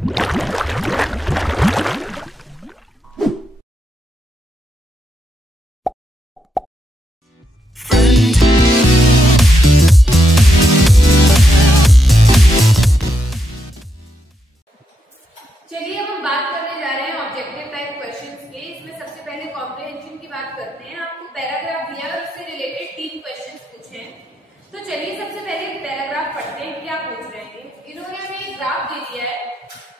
चलिए अब हम बात करने जा रहे हैं ऑब्जेक्टिव टाइप क्वेश्चंस के। इसमें सबसे पहले कॉम्प्रिहेंशन की बात करते हैं। आपको पैराग्राफ दिया और उससे रिलेटेड 3 क्वेश्चंस पूछे हैं। तो चलिए सबसे पहले पैराग्राफ पढ़ते हैं, क्या पूछ रहे हैं। इन्होंने हमें एक ग्राफ दे दिया है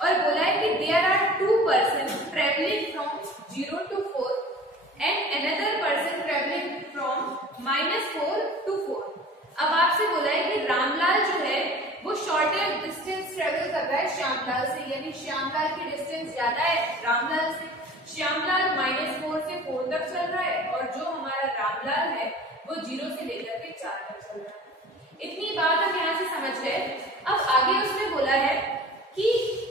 और बोला है कि there are 2 person travelling from 0 to 4 and another person travelling from -4 to 4। अब आपसे बोला है कि रामलाल जो है वो शॉर्टर डिस्टेंस ट्रेवल कर रहा है श्यामलाल से, यानी श्यामलाल की डिस्टेंस ज्यादा है रामलाल से। श्यामलाल -4 से 4 तक चल रहा है और जो हमारा रामलाल है वो 0 से लेकर के 4 तक चल रहा है। इतनी बात हम यहाँ से समझ गए। अब आगे उसने बोला है कि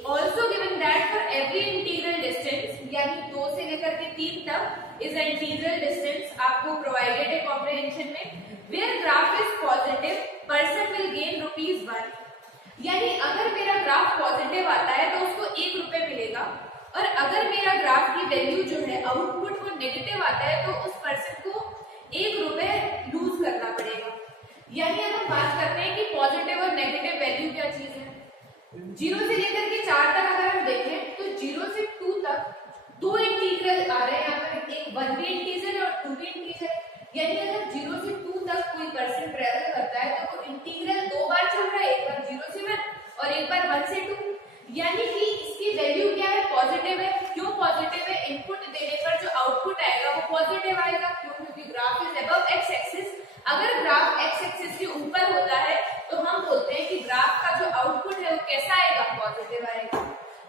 also given that for every integral distance, यानी 2 से लेकर के 3 तक इज इंटीग्रल डिस्टेंस आपको प्रोवाइडेड है कॉम्प्रिहेंशन में। Where graph is positive person will gain ₹1, यानी अगर मेरा ग्राफ पॉजिटिव आता है तो उसको ₹1 मिलेगा, और अगर मेरा ग्राफ की वैल्यू जो है आउटपुट वो नेगेटिव आता है तो उस पर्सन को ₹1 लूज करना पड़ेगा। यानी अब हम बात करते हैं कि पॉजिटिव और नेगेटिव वैल्यू क्या चीज है। 0 से लेकर के 4 तक अगर हम देखें तो 0 से 2 तक 2 इंटीग्रल आ रहे हैं यहाँ पर, एक 1 भी इंटीजर और 2 भी इंटीजर। यानी अगर 0 से 2 तक कोई पर्सन ट्रेवल करता है तो वो इंटीग्रल 2 बार चल रहा है, एक बार 0 से 1 और एक बार 1 से 2। यानी कि इसकी वैल्यू क्या है, पॉजिटिव है। क्यों पॉजिटिव है, इनपुट देने पर जो आउटपुट आएगा वो पॉजिटिव आएगा। क्यों, क्योंकि graph is above x axis. अगर ग्राफ एक्स एक्सिस के ऊपर होता है तो हम बोलते हैं कि ग्राफ का जो आउटपुट है वो कैसा आएगा, पॉजिटिव आएगा।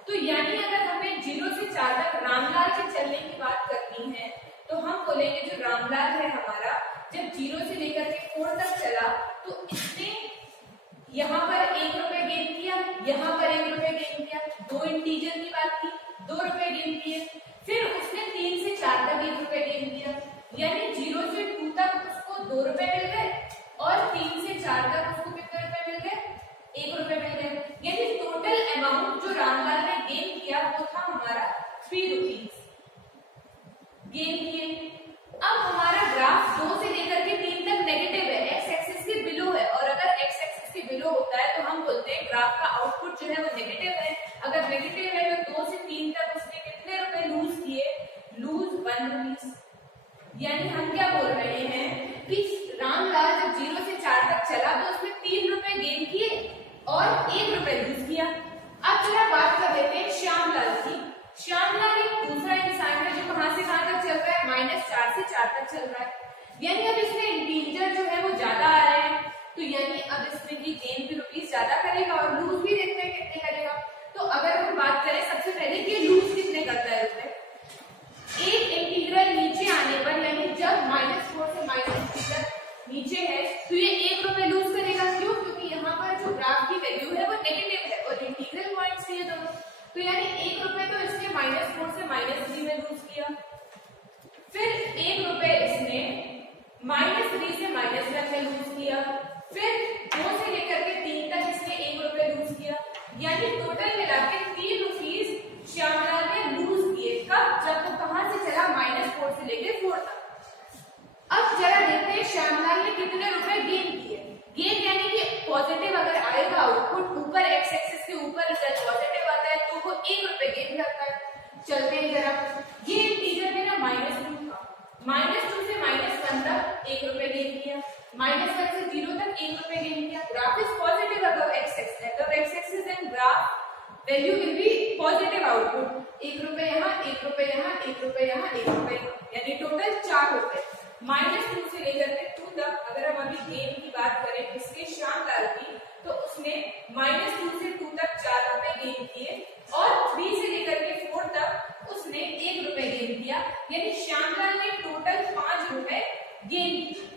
तो यानी अगर हमें 0 से 4 तक रामलाल के चलने की बात करनी है तो हम बोलेंगे जो रामलाल है हमारा जब 0 से लेकर के 4 तक चला तो इसने यहाँ पर ₹1 गेन किया, यहाँ पर ₹1 गेन किया। 2 इंटीजर की बात की, ₹2 गेन किए। फिर उसने 3 से 4 तक ₹1 गेन किया, यानी 0 से 2 तक उसको ₹2 मिल गए और 3 से 4 तक उसको कितने रुपए मिल गए, ₹1 मिल गए। यानी टोटल अमाउंट जो रामलाल ने गेन किया वो था हमारा ₹3 गेन किए। अब हमारा ग्राफ 2 से लेकर के 3 तक नेगेटिव है, एक्स एक्सिस के बिलो है, और अगर एक्स एक्सिस के बिलो होता है तो हम बोलते हैं ग्राफ का आउटपुट जो है वो नेगेटिव है। अगर नेगेटिव है तो 2 से 3 तक उसने कितने रुपए लूज किए, लूज ₹1। यानी हम क्या बोल रहे हैं कि रामलाल जब 0 से 4 तक चला तो उसने ₹3 गेन किए और ₹1 लूज किया। अब जरा बात कर लेते हैं श्यामलाल की। श्यामलाल एक दूसरा इंसान है जो कहां से कहां तक चल रहा है, -4 से 4 तक चल रहा है। यानी अब इसमें इंटीजर जो है वो ज्यादा आ रहे हैं, तो यानी अब इसमें भी गेन भी ₹1 ज्यादा करेगा और लूज भी देखते हैं कितने करेगा। तो अगर हम बात करें सबसे पहले कि लूज कितने करता है रुपए, एक इंटीग्रल नीचे आने पर, यानी जब -4 से -3 तक नीचे है तो ये ₹1 लूज करेगा। क्यों, क्योंकि यहाँ पर जो ग्राफ की वैल्यू है वो नेगेटिव है और इंटीग्रल पॉइंट्स है दोनों, तो यानी ₹1 तो इसने -4 से -3 में लूज किया। फिर ₹1 इसने -3 से -1 में लूज किया। फिर 2 से लेकर के 3 तक इसने ₹1 लूज किया। यानी टोटल मिला के ₹3 श्यामलाल ने लूज किए। कब, जब वो कहां से चला, -4 से लेकर 4 तक। अब जरा देखते हैं श्यामलाल ने कितने रुपए गेन किए। गेन यानी कि पॉजिटिव अगर आएगा आउटपुट ऊपर एक्स एक्सिस के ऊपर अगर पॉजिटिव आता है तो वो ₹1 गेन करता है। चलते हैं जरा, ये इंटीजर मेरा -2 था, -2 से -1 तक ₹1 गेन किया, -1 से 0 तक ₹1 गेन किया। Graph is positive above x axis, above x axis and graph value will be positive output. ₹1 यहाँ, ₹1 यहाँ, ₹1 यहाँ, ₹1 यहाँ, यानी टोटल ₹4। -2 से लेकर के 2 तक अगर हम अभी गेन की बात करें इसके श्यामलाल की, तो उसने -2 से 2 तक ₹4 गेन किए और 3 से लेकर के 4 तक उसने ₹1 गेन किया। यानी श्यामलाल ने टोटल ₹5 गेन किए।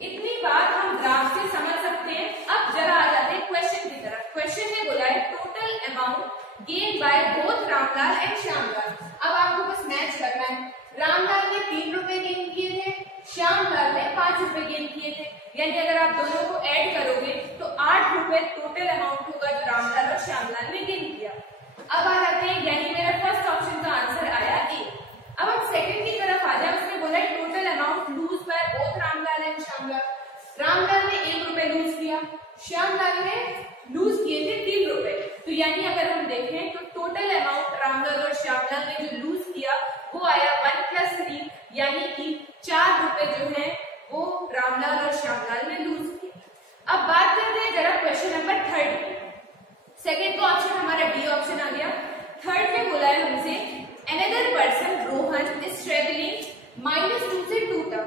इतनी बात हम ग्राफ से समझ सकते हैं। अब जरा आ जाते हैं क्वेश्चन की तरफ। क्वेश्चन में बोला है total amount gain by both Ramlal and Shyamlal. अब आपको बस मैच करना है। रामलाल ने ₹3 गेन किए थे, श्यामलाल ने ₹5 गेन किए थे। यानी अगर आप दोनों को ऐड करोगे तो ₹8 टोटल अमाउंट होगा जो रामलाल और श्यामलाल ने गेन किया। तो यानी अगर हम देखें तो टोटल अमाउंट रामलाल और श्यामलाल ने जो लूज किया वो आया 1+3, यानी कि 4 रुपए जो है वो रामलाल और श्यामलाल ने लूज किए। अब बात करते हैं जरा क्वेश्चन नंबर 3 सेकेंड का ऑप्शन हमारा डी ऑप्शन आ गया। थर्ड में बोला है हमसे another person Rohan is travelling -2 से 2 तक।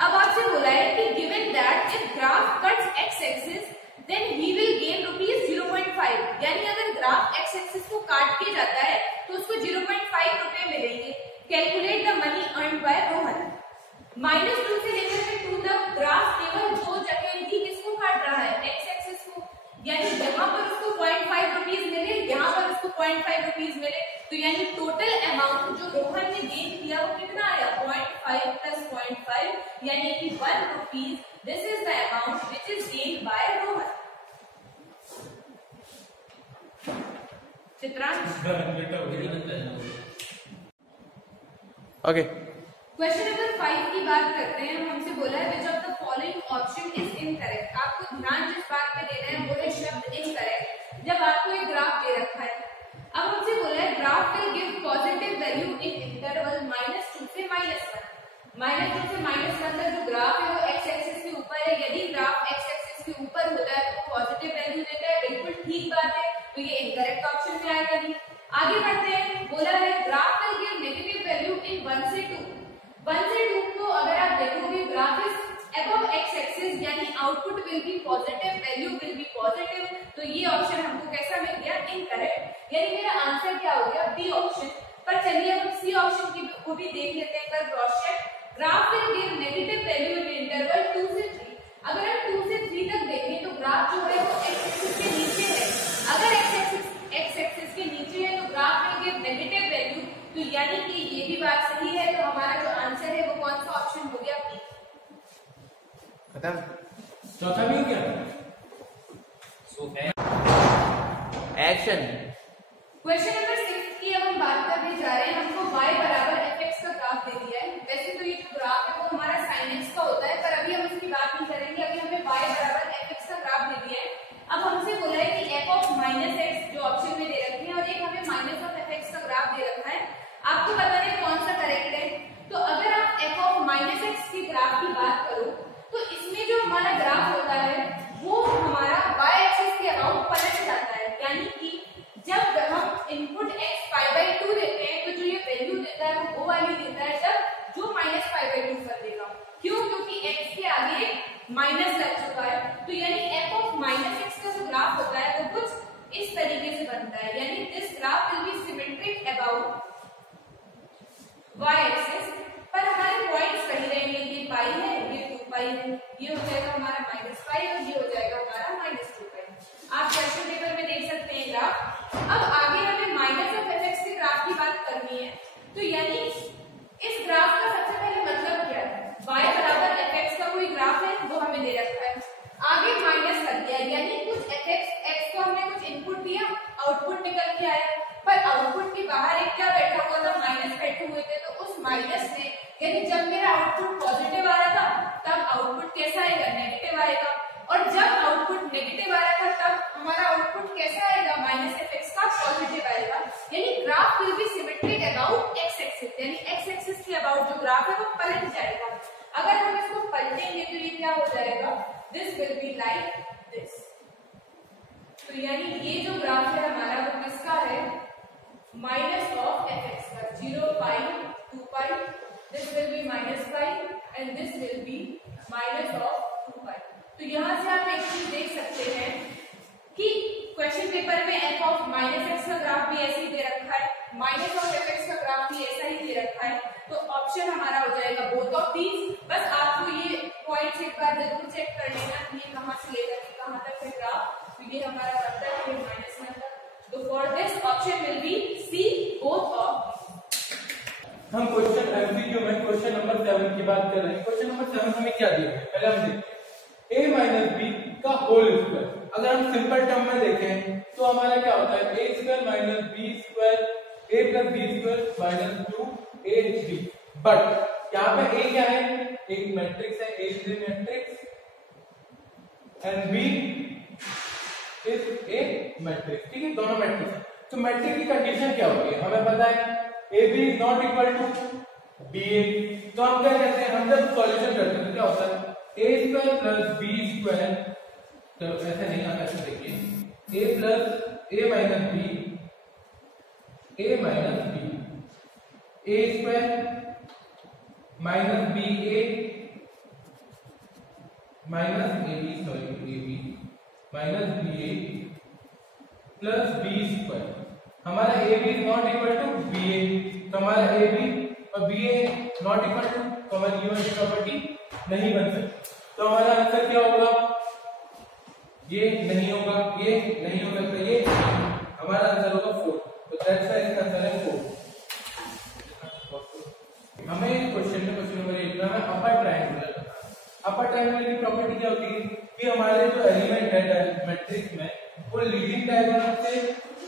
अब आपसे बोला है कि given that if graph cuts X axis then he will gain ₹0.5, यानी अगर ग्राफ एक्स एक्सिस को काट के जाता है तो उसको 0.5 रुपए मिलेंगे। Calculate the money earned by Rohan. -2 से लेकर के 2 तक ग्राफ केवल 2 जगह ही किसको काट रहा है, एक्स एक्सिस को, यानी यहाँ पर उसको 0.5 रुपीज मिले, यहाँ पर उसको 0.5 रुपीज मिले, तो यानी टोटल अमाउंट जो रोहन ने गेन किया वो कितना आया, 0.5 + 0.5 यानी कि 1 rupees. This is the amount which is gained by Rohan. Chitransh okay. Question number 5 की बात करते हैं। हमसे बोला है which of the following option is incorrect. आपको ध्यान जिस बात पे देना है वो है शब्द इनकरेक्ट। जब आपको एक ग्राफ दे रखा है, अब हमसे बोला है graph will give positive value in interval -2 से -1। -2 से -1 तक जो ग्राफ है वो एक्स एक्सिस के ऊपर है। यदि ग्राफ एक्स एक्सिस के ऊपर होता है तो पॉजिटिव वैल्यू देता है, बिल्कुल ठीक बात है, तो ये इनकरेक्ट ऑप्शन में आएगा नहीं। आगे बढ़ते हैं, बोला है graph will give negative value इन 1 से 2। 1 से 2 को अगर आप देखोगे graph is above x axis, यानी output will be positive, value will be positive, तो ये ऑप्शन हमको कैसा मिल गया, इनकरेक्ट। यानी मेरा आंसर क्या हो गया, बी ऑप्शन। पर चलिए हम सी ऑप्शन की को भी देख लेते हैं, कर cross check. Graph will give negative value in interval 2 से 3। अगर हम 2 से 3 तक देखें तो ग्राफ जो है वो एक्स एक्सिस के नीचे है। अगर एक्स एक्सिस के नीचे है तो graph will give negative value, तो यानी कि ये भी बात सही है। तो हमारा जो आंसर है वो कौन सा ऑप्शन हो गया, बी। खत्म। चौथा भी हो गया। एक्शन। क्वेश्चन नंबर 6 की अब हम बात करने जा रहे हैं। हमको y बराबर fx का ग्राफ दे दिया है। वैसे तो ये जो ग्राफ है वो हमारा sin x का होता है, पर अभी हम उसकी बात नहीं करेंगे। अभी हमें y बराबर fx का ग्राफ दे दिया है। अब हमसे बोला है कि f ऑफ -x जो ऑप्शन में दे रखी है और एक हमें माइनस ऑफ fx का ग्राफ दे रखा है। आपको बताना है कौन सा करेक्ट है। तो अगर आप f ऑफ -x के ग्राफ की बात करो तो इसमें जो हमारा ग्राफ होता है वो हमारा y एक्सिस के अबाउट पलट जाता है। यानी कि जब हम इनपुट x π/2 देते हैं तो जो ये वैल्यू देता है वो वाली देता है, जब जो -π/2 कर देगा। क्यों? क्योंकि x के आगे माइनस लग चुका है। तो यानी f ऑफ -x का जो ग्राफ होता है वो कुछ इस तरीके से बनता है। यानी this graph will be symmetric about y axis. पर हमारे पॉइंट्स सही रहेंगे, ये पाई है, ये 2π है, ये हो जाएगा हमारा -π और ये हो जाएगा हमारा -2π। आप क्वेश्चन पेपर में देख सकते हैं ग्राफ। अब आगे हमें माइनस ऑफ fx के ग्राफ की बात करनी है। तो यानी इस ग्राफ का सबसे पहले मतलब क्या है, y बराबर fx का कोई ग्राफ है वो हमें दे रखा है, आगे माइनस कर दिया, यानी कुछ x को हमने कुछ इनपुट दिया, आउटपुट निकल के आया। पर आउटपुट के बाहर एक क्या बैठा हुआ था, माइनस बैठे हुए थे। तो उस माइनस में यानी जब मेरा आउटपुट पॉजिटिव आ रहा था तब आउटपुट कैसा आएगा, नेगेटिव आएगा। और जब आउटपुट नेगेटिव आ रहा था तब हमारा आउटपुट कैसा आएगा, -fx का पॉजिटिव आएगा। यानी graph will be symmetric about x axis, यानी x एक्सिस के अबाउट जो ग्राफ है वो पलट जाएगा। अगर हम इसको पलटेंगे तो ये क्या हो जाएगा, this will be like this. तो यानी ये जो ग्राफ है हमारा वो किसका है, माइनस ऑफ fx का, 0π 2π, this will be -π and this will be minus of 2π। तो यहाँ से आप एक चीज देख सकते हैं कि क्वेश्चन पेपर में f ऑफ -x का ग्राफ भी ऐसे ही दे रखा है, माइनस ऑफ fx का ग्राफ भी ऐसा ही दे रखा है। तो ऑप्शन हमारा हो जाएगा बोथ ऑफ दीज। बस आपको ये पॉइंट्स एक बार जरूर चेक कर लेना कि ये कहाँ से लेकर के कहाँ तक है ग्राफ। तो ये हमारा बनता है -1 तक। तो for this option will be C, both of. हम क्वेश्चन एमसीक्यू में क्वेश्चन नंबर 7 की बात कर रहे हैं। क्वेश्चन नंबर 7 हमें क्या दिया है, पहले हम देखते हैं a - b का होल स्क्वायर। अगर हम सिंपल टर्म में देखें तो हमारा क्या होता है, a² - b² a + b² - 2ab। But यहाँ पे a क्या है, एक मैट्रिक्स है, a is a matrix and b is a matrix, ठीक है, दोनों मैट्रिक्स है। तो मैट्रिक्स की कंडीशन क्या होगी, हमें पता है A B is not equal to B A. तो हम क्या कहते हैं, हम जब सॉल्यूशन करते हैं तो क्या होता है A square plus B square, तो ऐसे नहीं, आप ऐसे देखिए A plus A minus B A square minus B A minus A B, sorry A B minus B A plus B square. हमारा A B not equal to B A, तो हमारा A B और B A not equal to, तो हमारी unit की property नहीं बन सकती। तो हमारा आंसर क्या होगा, ये नहीं होगा, ये नहीं हो सकता, ये हमारा आंसर होगा 4। तो दैट्स व्हाई इसका आंसर है 4। हमें क्वेश्चन में क्वेश्चन नंबर 1 में अपर ट्रायंगुलर, अपर ट्रायंगुलर की प्रॉपर्टी क्या होती है कि हमारे जो एलिमेंट है मैट्रिक्स में वो लीडिंग डायगोनल से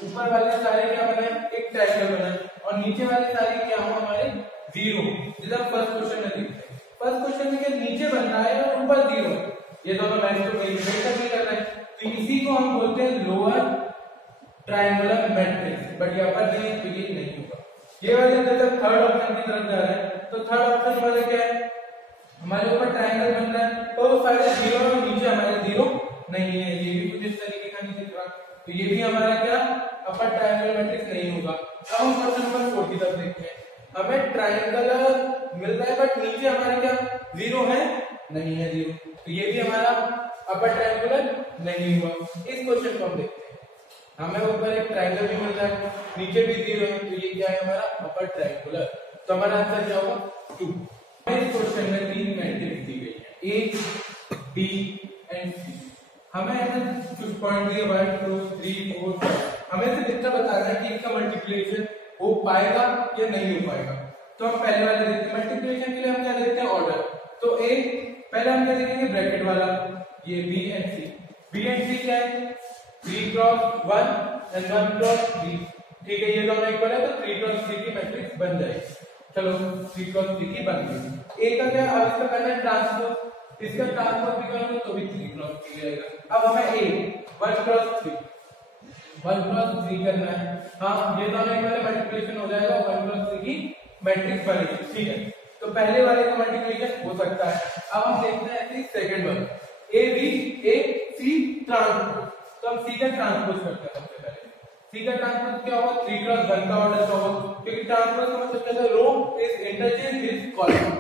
ऊपर वाले सारे क्या बने, एक ट्रायंगल बना, और नीचे वाले सारे क्या हो हमारे जीरो। जैसे हम फर्स्ट क्वेश्चन में देखते हैं, फर्स्ट क्वेश्चन में क्या नीचे बन रहा है और ऊपर जीरो है, ये दोनों मैच तो कहीं कर रहे हैं, तो इसी को हम बोलते हैं लोअर ट्रायंगुलर मैट्रिक्स। बट यहाँ पर नहीं, तो ये नहीं होगा। ये वाले जब थर्ड ऑप्शन की तरफ जा रहे हैं, तो थर्ड ऑप्शन वाले क्या है, हमारे ऊपर ट्रायंगल बन रहा है तो सारे जीरो और नीचे हमारे जीरो नहीं है, ये भी कुछ इस तरीके का नहीं दिख रहा, तो ये भी हमारा क्या अपर ट्रायंगुलर मैट्रिक्स नहीं होगा। अब हम क्वेश्चन नंबर 4 की तरफ देखते हैं, हमें ट्रायंगल मिल रहा है बट नीचे हमारे क्या जीरो है, नहीं है जीरो, तो ये भी हमारा अपर ट्रायंगुलर नहीं हुआ। इस क्वेश्चन को हम देखते हैं, हमें ऊपर एक ट्रायंगल भी मिल रहा है, नीचे भी जीरो है, तो ये क्या है हमारा अपर ट्रायंगुलर। तो हमारा आंसर क्या होगा 2। इस क्वेश्चन में 3 मैट्रिक्स दी गई है, A, B एंड C। हमें ऐसे कुछ पॉइंट दिए 1 2 3 4 5, हमें सिर्फ इतना बताना है कि इसका मल्टीप्लिकेशन हो पाएगा या नहीं हो पाएगा। तो हम पहले वाले देखते हैं, मल्टीप्लिकेशन के लिए हम क्या देखते हैं ऑर्डर। तो A पहले हम क्या देखेंगे ब्रैकेट वाला, ये B and C। B and C क्या है 3 क्रॉस 1 एंड 1 क्रॉस 3, ठीक है, ये दोनों इक्वल है, तो 3 क्रॉस 3 की मैट्रिक्स बन जाएगी। चलो 3 क्रॉस 3 की बन गई। A का क्या, अब इसका करना है ट्रांसपोज, इसका ट्रांसपोज भी करोगे तो भी 3 क्रॉस 3 रहेगा। अब हमें A 1 क्रॉस 3 करना है, हाँ ये दोनों इक्वल है, मल्टीप्लिकेशन हो जाएगा, 1 क्रॉस 3 की मैट्रिक्स बनेगी, ठीक है। तो पहले वाले का मल्टीप्लिकेशन हो सकता है। अब हम देखते हैं सेकंड वाला, A B A C transpose, तो हम C का ट्रांसपोज करते हैं सबसे पहले। C का ट्रांसपोज क्या होगा 3 क्रॉस 1 का ऑर्डर का होगा, क्योंकि ट्रांसपोज का मतलब क्या है रो इज इंटरचेंज विद कॉलम।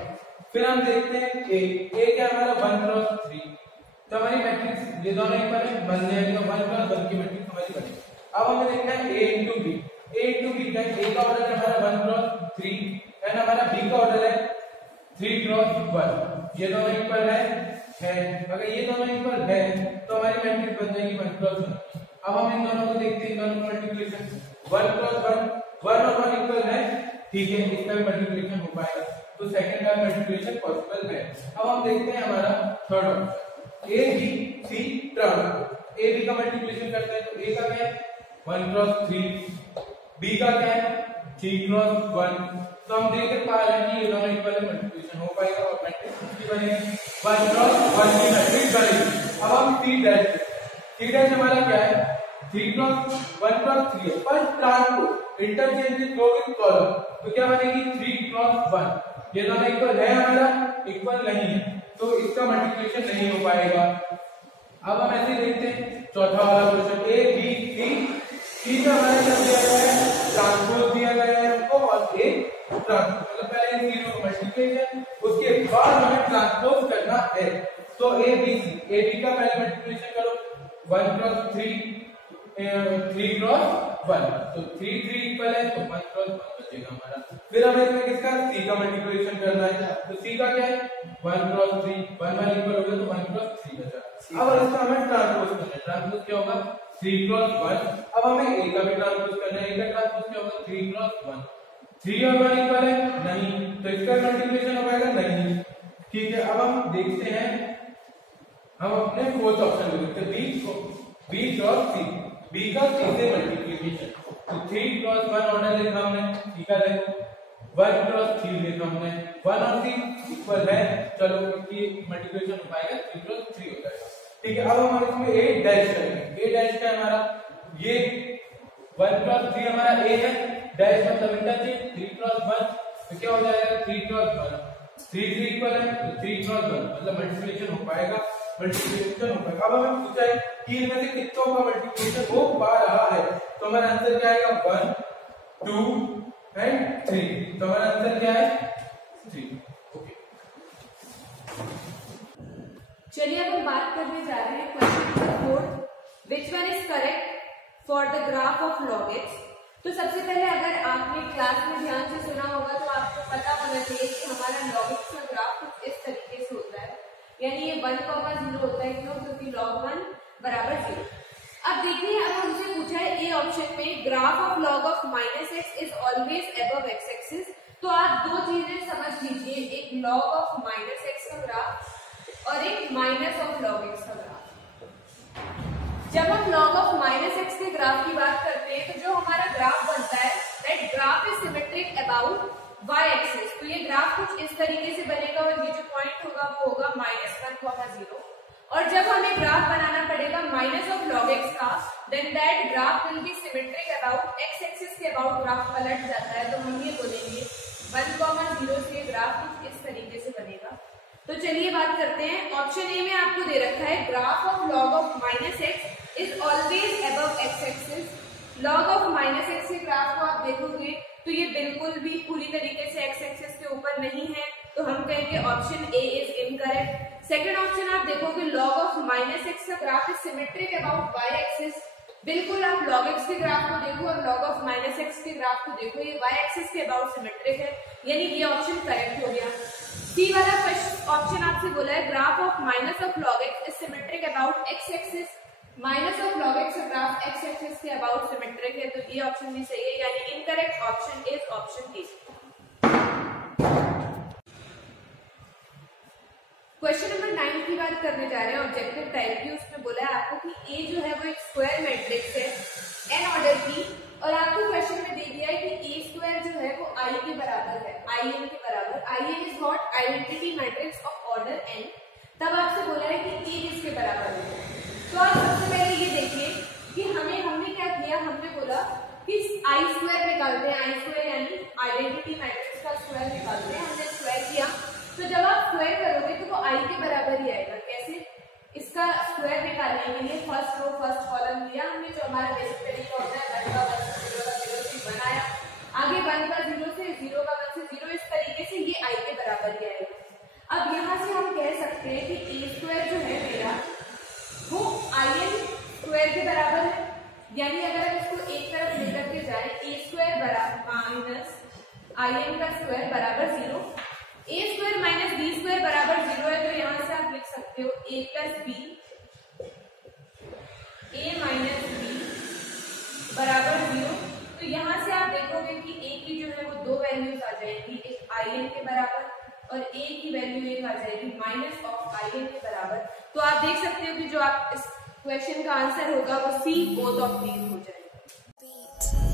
फिर हम देखते हैं A क्या हमारा 1 क्रॉस 3, तो हमारी मैट्रिक्स ये दोनों इक्वल है, बन जाएगा 1 क्रॉस 1 की मैट्रिक्स हमारी बनेगी। अब हमें देखना है A into B, A into B क्या है, A का ऑर्डर है हमारा 1 क्रॉस 3 एंड हमारा B का ऑर्डर है 3 क्रॉस 1, ये दोनों इक्वल है। अगर ये दोनों इक्वल है तो हमारी मैट्रिक्स बन जाएगी 1 क्रॉस 1। अब हम इन दोनों को देखते हैं, इन दोनों का मल्टीप्लिकेशन 1 क्रॉस 1 और 1 इक्वल है, ठीक है, इसका भी मल्टीप्लिकेशन हो पाएगा, तो सेकंड का मल्टीप्लिकेशन पॉसिबल है। अब हम देखते हैं हमारा third option A B C transpose. A B का मल्टीप्लिकेशन करते हैं, तो A का क्या है 1 क्रॉस 3, B का क्या है 3 क्रॉस 1, तो हम देख पा रहे हैं कि ये दोनों इक्वल है, मल्टीप्लिकेशन हो पाएगा और मैट्रिक्स कितनी बनेगी 1 क्रॉस 1 की मैट्रिक्स बनेगी। अब हम C डैश हमारा क्या है 3 क्रॉस 1 क्रॉस 3 पर transpose interchange with row with column, तो क्या बनेगी 3 क्रॉस 1, ये दोनों इक्वल है हमारा, इक्वल नहीं है, तो इसका मल्टीप्लिकेशन नहीं हो पाएगा। अब हम ऐसे देखते हैं चौथा वाला क्वेश्चन A B C का हमारा क्या दिया गया है ट्रांसपोज दिया गया है हमको, और A ट्रांसपोज मतलब पहले इन तीनों का मल्टीप्लिकेशन, उसके बाद हमें ट्रांसपोज करना है। तो A B का पहले मल्टीप्लिकेशन करो 1 क्रॉस 3 क्रॉस 1, तो 3 इक्वल है, तो 1 क्रॉस 1 बचेगा हमारा। फिर हमें इसमें किसका C का मल्टीप्लिकेशन करना है, तो C का क्या है 1 क्रॉस 3, 1 इक्वल हो गया, तो 1 क्रॉस 3 बचा। अब इसका हमें ट्रांसपोज करना है, ट्रांसपोज क्या होगा 3 क्रॉस 1। अब हमें A का भी ट्रांसपोज करना है, A का ट्रांसपोज क्या होगा 3 क्रॉस 1, 3 और 1 इक्वल है नहीं, तो इसका मल्टीप्लिकेशन हो पाएगा नहीं, ठीक है। अब हम देखते हैं, हम अपने फोर्थ ऑप्शन में देखते हैं B क्रॉस C, B का C से मल्टीप्लिकेशन, तो 3 क्रॉस 1 ऑर्डर लिखा हमने, ठीक है, देखो 1 क्रॉस 3 लिखा हमने, 1 और 3 इक्वल है, चलो इसकी मल्टीप्लिकेशन हो पाएगा 3 क्रॉस 3 हो जाएगा, ठीक है। अब हम इसमें A डैश करेंगे, A डैश का हमारा ये 1×3 हमारा a है, डैश मतलब इंटरचेंज 3×1 तो क्या हो जाएगा 3×1, 3 3 इक्वल है तो 3×1 मतलब मल्टीप्लिकेशन हो पाएगा, मल्टीप्लिकेशन हो पाएगा। अब हमें पूछा है कि इनमें से कितनों का मल्टीप्लिकेशन हो पा रहा है, तो हमारा आंसर क्या आएगा 1 2 एंड 3, तो हमारा आंसर क्या है 3। ओके चलिए अब हम बात करने जा रहे हैं question number 4, which one is correct for the graph of log x। तो सबसे पहले अगर आपने क्लास में ध्यान से सुना होगा तो आपको पता होना चाहिए कि हमारा log x का ग्राफ कुछ इस तरीके से होता है, यानी ये 1,0 होता है क्यों, क्योंकि log 1 बराबर 0। अब देखिए, अब हमसे पूछा है ए ऑप्शन में graph of log of -x is always above x axis. तो आप दो चीजें समझ लीजिए, एक log ऑफ -x का ग्राफ और एक माइनस ऑफ log x का ग्राफ। जब हम log ऑफ -x के ग्राफ की बात करते हैं तो जो हमारा ग्राफ बनता है that graph is symmetric about y axis. तो ये ग्राफ कुछ इस तरीके से बनेगा और ये जो पॉइंट होगा वो होगा -1, 0। और जब हमें ग्राफ बनाना पड़ेगा माइनस ऑफ log x का, then that graph will be symmetric about x axis के अबाउट ग्राफ पलट जाता है, तो हम ये बोलेंगे 1, 0 से ग्राफ कुछ इस तरीके से बनेगा। तो चलिए बात करते हैं, ऑप्शन ए में आपको दे रखा है graph of log of -x is always above x axis. log of -x के ग्राफ को आप देखोगे तो ये बिल्कुल भी पूरी तरीके से x एक्सिस के ऊपर नहीं है, तो हम कहेंगे option A is incorrect. Second option आप देखोगे log ऑफ -x का graph is symmetric about y axis. बिल्कुल आप log x के ग्राफ को देखो और log ऑफ -x के ग्राफ को देखो, ये y एक्सिस के अबाउट सिमेट्रिक है, यानी ये ऑप्शन करेक्ट हो गया। सी वाला ऑप्शन आपसे बोला है graph of minus of log x is symmetric about x axis. Minus of log x का ग्राफ x एक्सिस के अबाउट सिमेट्रिक है, तो ये ऑप्शन भी सही है, यानी incorrect option is option A. Question number 9 की बात करने जा रहे हैं ऑब्जेक्टिव टाइप की। उसमें बोला है आपको कि ए जो है वो एक स्क्वायर मैट्रिक्स है एन ऑर्डर की, और आपको क्वेश्चन में दे दिया है कि ए स्क्वायर जो है वो आई के बराबर है, आई एन के बराबर। I N is what, identity matrix of order N. तब आपसे बोला है कि ए किसके बराबर है। तो आप सबसे पहले ये देखिए कि हमने क्या किया, हमने बोला कि आई स्क्वायर निकालते हैं, आई स्क्वायर यानी आइडेंटिटी मैट्रिक्स का स्क्वायर निकालते हैं। हमने स्क्वायर किया, तो जब आप स्क्वायर करोगे तो वो आई के बराबर ही आएगा। कैसे, इसका स्क्वायर निकालने के लिए फर्स्ट रो फर्स्ट कॉलम लिया हमने, जो हमारा बेसिक तरीका होता है 1 का 1 से 0 का 0 से बनाया, आगे 1 का 0 से 0 का 1 से 0, इस तरीके से ये आई के बराबर ही आएगा। अब यहाँ से हम कह सकते हैं कि ए स्क्वायर जो है मेरा वो आई एन स्क्वायर के बराबर है, यानी अगर हम इसको एक तरफ लेकर के जाए ए स्क्वायर बराबर माइनस आई एन का स्क्वायर बराबर 0, ए स्क्वायर माइनस बी स्क्वायर बराबर 0 है, तो यहाँ से आप लिख सकते हो ए plus B, A minus B बराबर 0। तो यहाँ से आप देखोगे कि ए की जो है वो दो वैल्यूज आ जाएगी, एक आई एन के बराबर और ए की वैल्यू एक आ जाएगी माइनस ऑफ आई एन के बराबर। तो आप देख सकते हो कि जो आप इस क्वेश्चन का आंसर होगा वो सी बोथ ऑफ दीज हो जाएगा।